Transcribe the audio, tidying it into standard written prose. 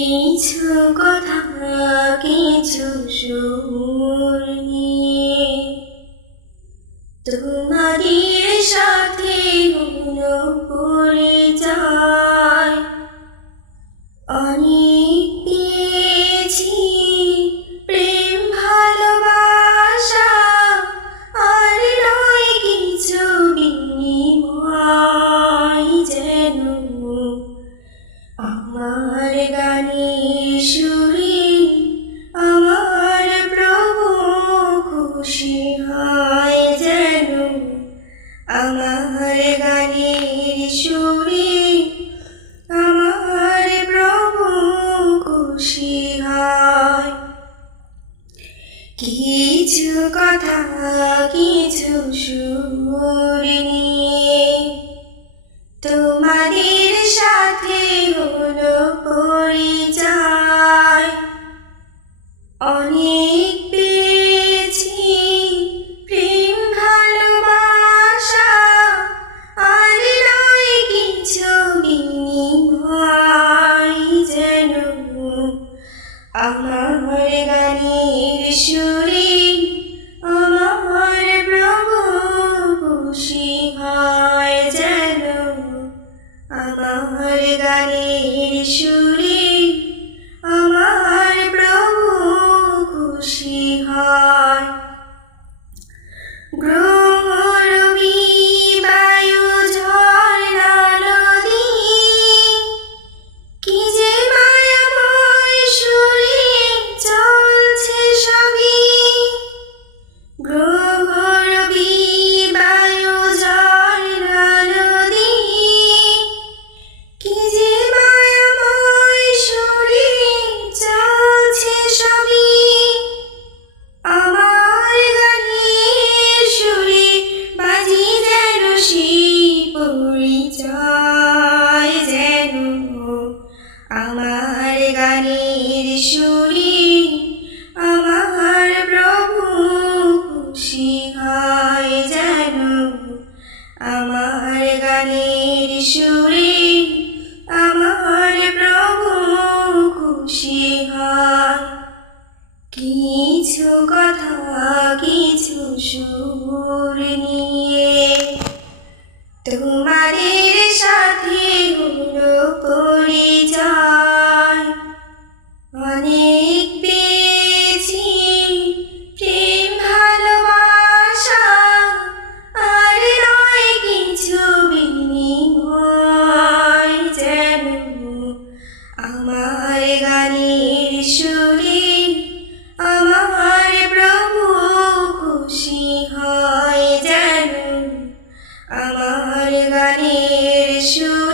কিছু কথা কিছু সুর নিয়ে তোমাদের সাথে হলো পরিচয়। অনেক পেয়েছি প্রেম ভালোবাসা, আর নয় কিছু বিনিময়। যেন আমার গানের সুরে আমার প্রভু খুশি হয়। যেন আমার গানের সুরে আমার প্রভু খুশি হয়। কিছু কথা কিছু সুর নিয়ে তোমাদের সাথে হলো পরিচয়। অনেক পেয়েছি প্রেম ভালোবাসা, আর নয় কিছু বিনিময়। যেন আমার গানের সুরে আমার প্রভু খুশি হয়। যেন আমার গানের সুরে আমার প্রভু খুশি হয়। গ্রহরবি বায়ু ঝর্ণা নদী, কি যে মায়াময় সুরে চলছে সবই। গ্রহরবি বায়ু ঝর্ণা নদী, কি যে মায়াময় সুরে চলছে সবই। আমার গানের সুরে বাজি যেন সেই পরিচয়। যেন আমার গানের সুরে আমার প্রভু খুশি হয়। যেন আমার গানের সুরে আমার প্রভু খুশি হয়। কিছু কথা কিছু সুর নিয়ে তোমাদের সাথে হলো পরিচয়। অনেক পেয়েছি প্রেম ভালোবাসা, আর নয় কিছু বিনিময়। যেন আমার গানের সুরে আমার প্রভু খুশি হয়। যেন আমার গানের সুরে